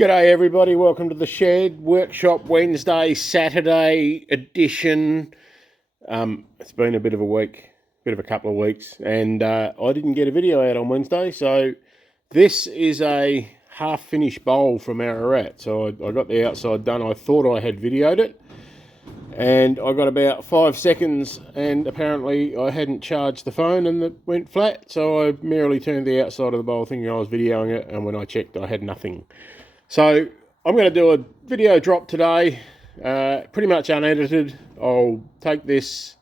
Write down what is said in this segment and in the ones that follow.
G'day everybody, welcome to the Shed Workshop Wednesday, Saturday edition. It's been a bit of a couple of weeks, and I didn't get a video out on Wednesday, so this is a half-finished bowl from Ararat. So I got the outside done. I thought I had videoed it, and I got about 5 seconds, and apparently I hadn't charged the phone and it went flat, so I merely turned the outside of the bowl thinking I was videoing it, and when I checked I had nothing. So I'm going to do a video drop today, pretty much unedited. I'll take this,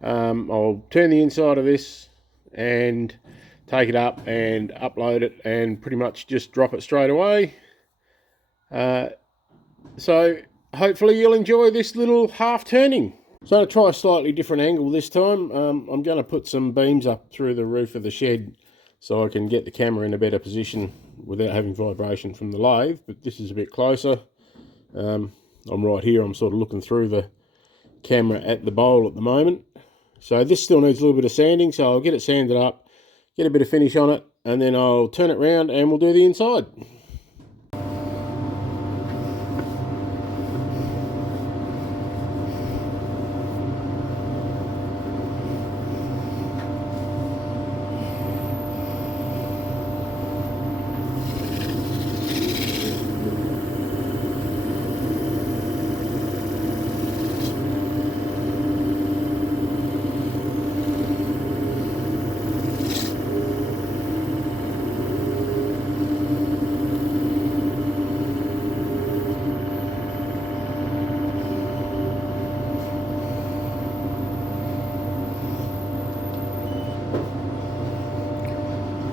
I'll turn the inside of this and take it up and upload it and pretty much just drop it straight away. So hopefully you'll enjoy this little half turning. So I'll try a slightly different angle this time. I'm going to put some beams up through the roof of the shed so I can get the camera in a better position without having vibration from the lathe, but this is a bit closer. I'm right here, I'm sort of looking through the camera at the bowl at the moment. So this still needs a little bit of sanding, so I'll get it sanded up, get a bit of finish on it, and then I'll turn it round and we'll do the inside.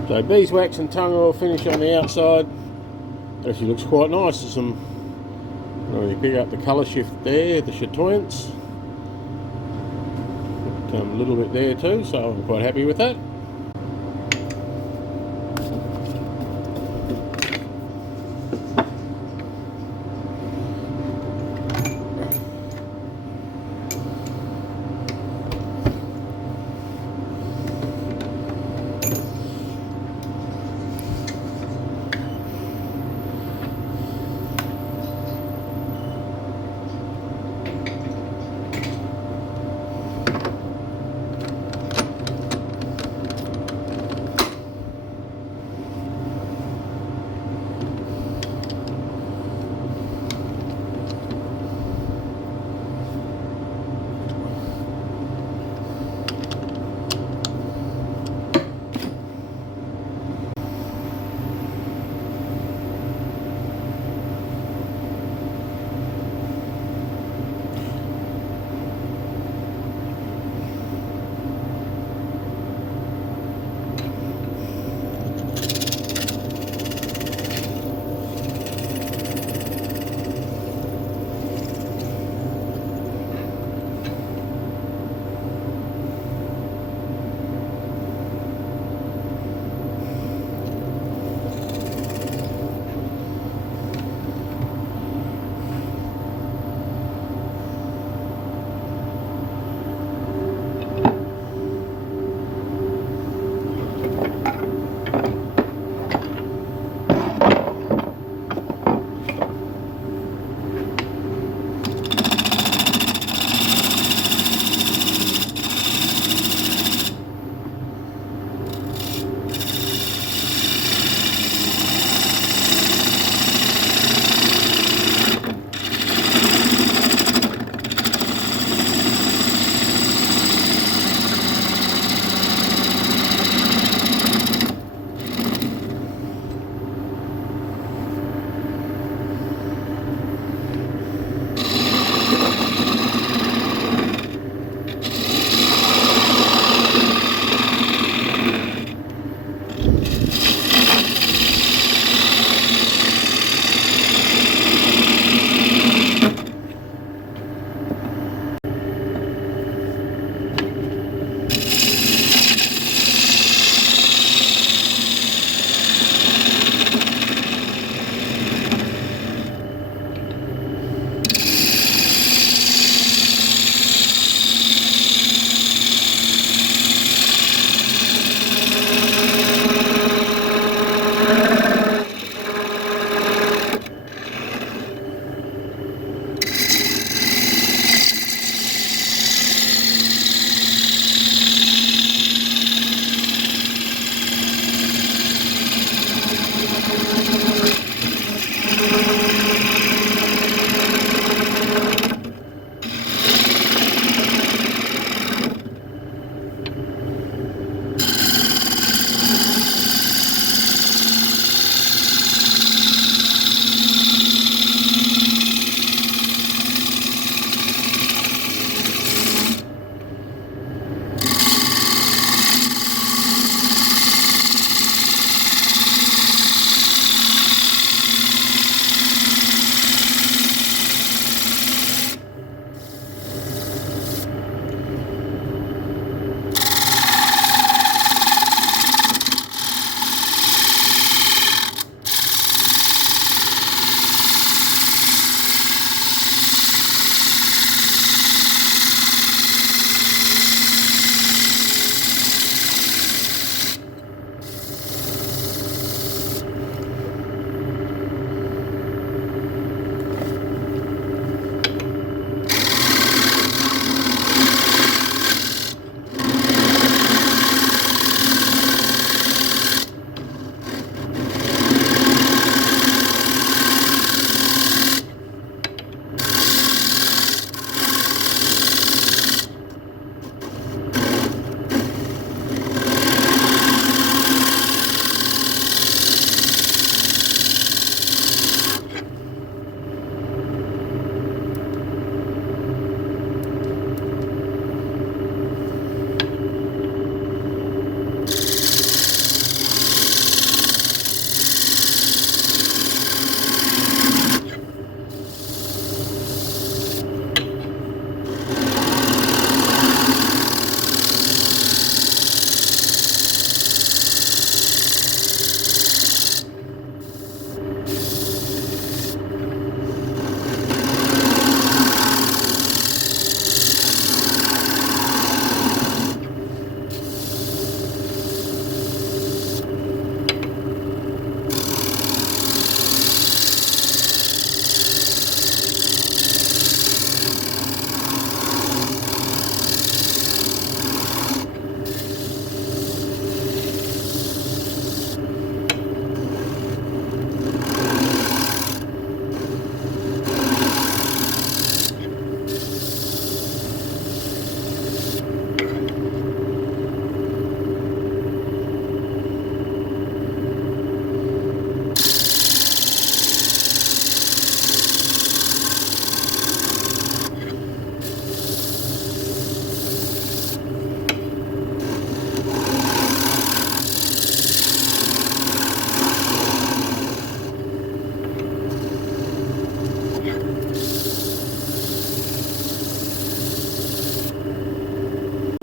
So beeswax and tung oil finish on the outside. Actually looks quite nice. There's some, you pick up the colour shift there, the Chatoyance. A little bit there too, so I'm quite happy with that.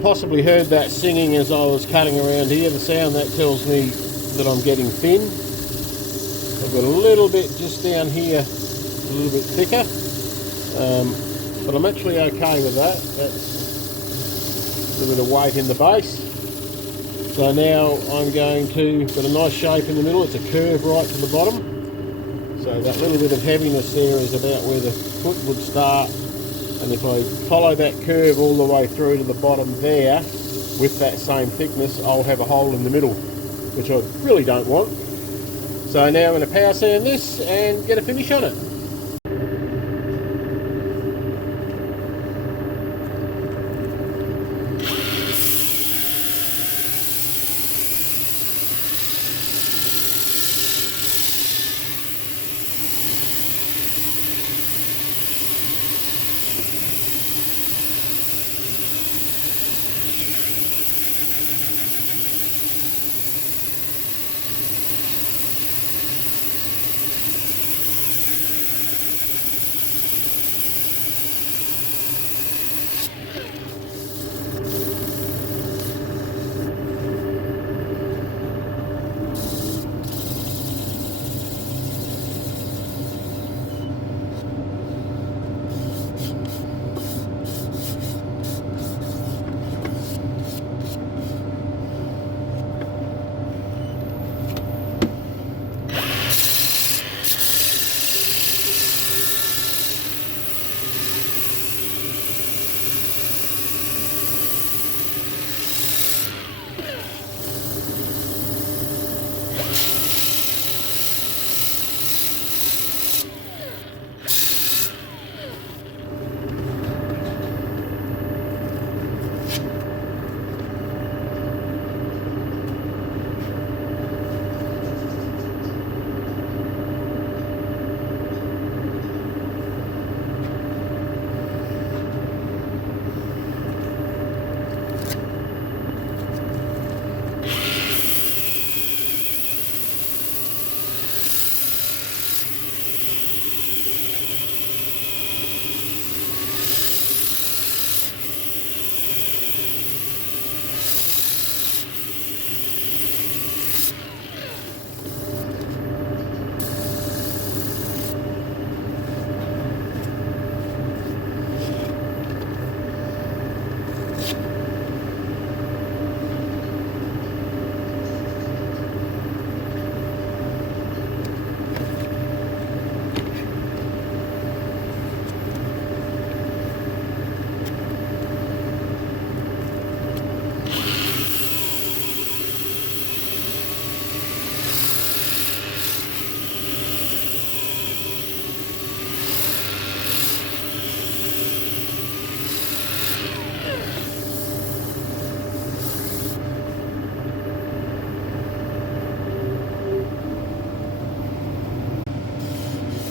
possibly heard that singing as I was cutting around here. The sound that tells me that I'm getting thin. I've got a little bit just down here, a little bit thicker, but I'm actually okay with that. That's a little bit of weight in the base. So now I'm going to put a nice shape in the middle. It's a curve right to the bottom. So that little bit of heaviness there is about where the foot would start. And if I follow that curve all the way through to the bottom there, with that same thickness, I'll have a hole in the middle, which I really don't want. So now I'm going to power sand this and get a finish on it.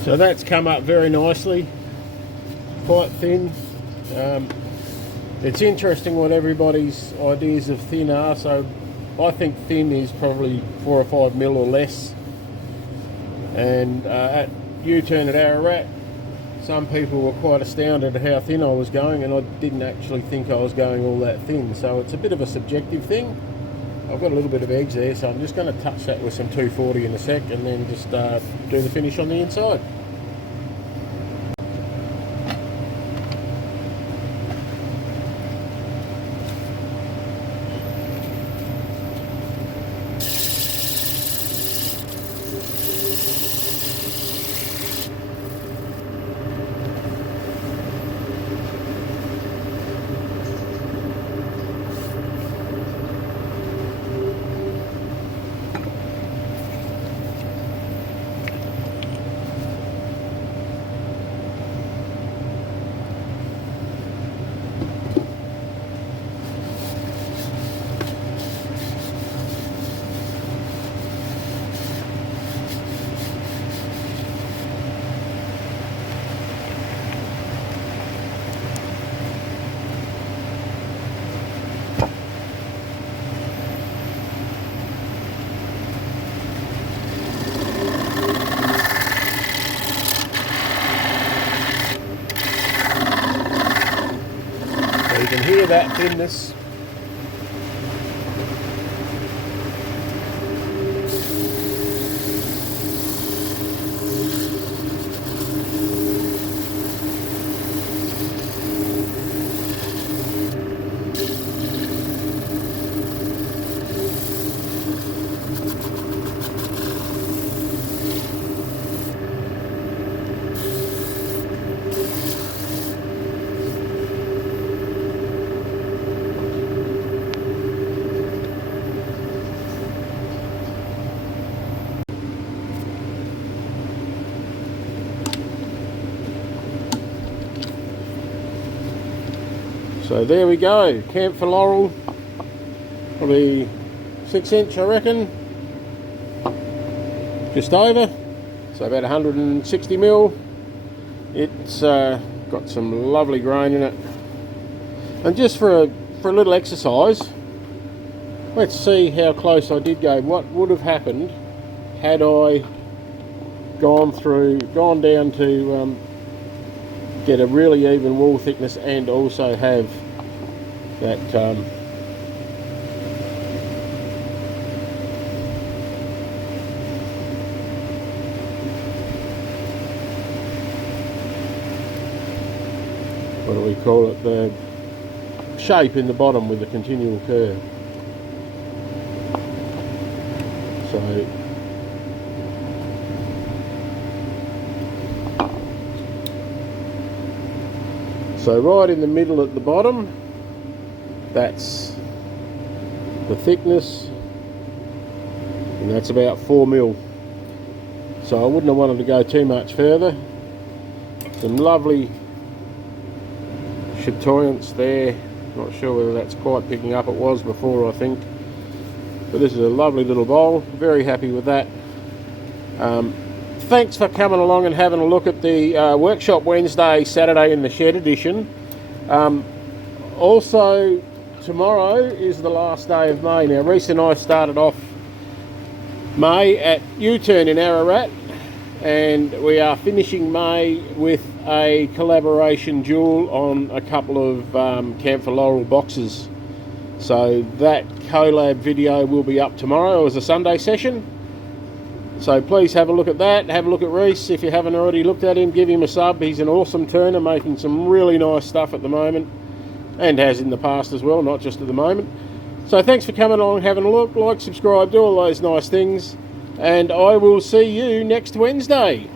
So that's come up very nicely, quite thin. It's interesting what everybody's ideas of thin are. So I think thin is probably 4 or 5 mil or less. And at U-turn at Ararat, some people were quite astounded at how thin I was going, and I didn't actually think I was going all that thin. So it's a bit of a subjective thing. I've got a little bit of edge there, so I'm just going to touch that with some 240 in a sec, and then just do the finish on the inside. You can hear that thinness So there we go, Camphor Laurel, probably 6-inch I reckon, just over, so about 160 mil. It's got some lovely grain in it. And just for a little exercise, let's see how close I did go. What would have happened had I gone down to get a really even wall thickness and also have that what do we call it, the shape in the bottom with the continual curve. So right in the middle at the bottom, that's the thickness, and that's about 4 mil. So I wouldn't have wanted to go too much further. Some lovely Chatoyance there, not sure whether that's quite picking up, it was before I think, but this is a lovely little bowl, very happy with that. Thanks for coming along and having a look at the Workshop Wednesday, Saturday in the Shed edition. Also tomorrow is the last day of May. Now Reese and I started off May at Woodturning in Ararat, and we are finishing May with a collaboration duel on a couple of Camphor Laurel boxes. So that collab video will be up tomorrow as a Sunday session. So please have a look at that. Have a look at Reese. If you haven't already looked at him, give him a sub. He's an awesome turner, making some really nice stuff at the moment, and has in the past as well, not just at the moment. So thanks for coming along, having a look. Like, subscribe, do all those nice things, and I will see you next Wednesday.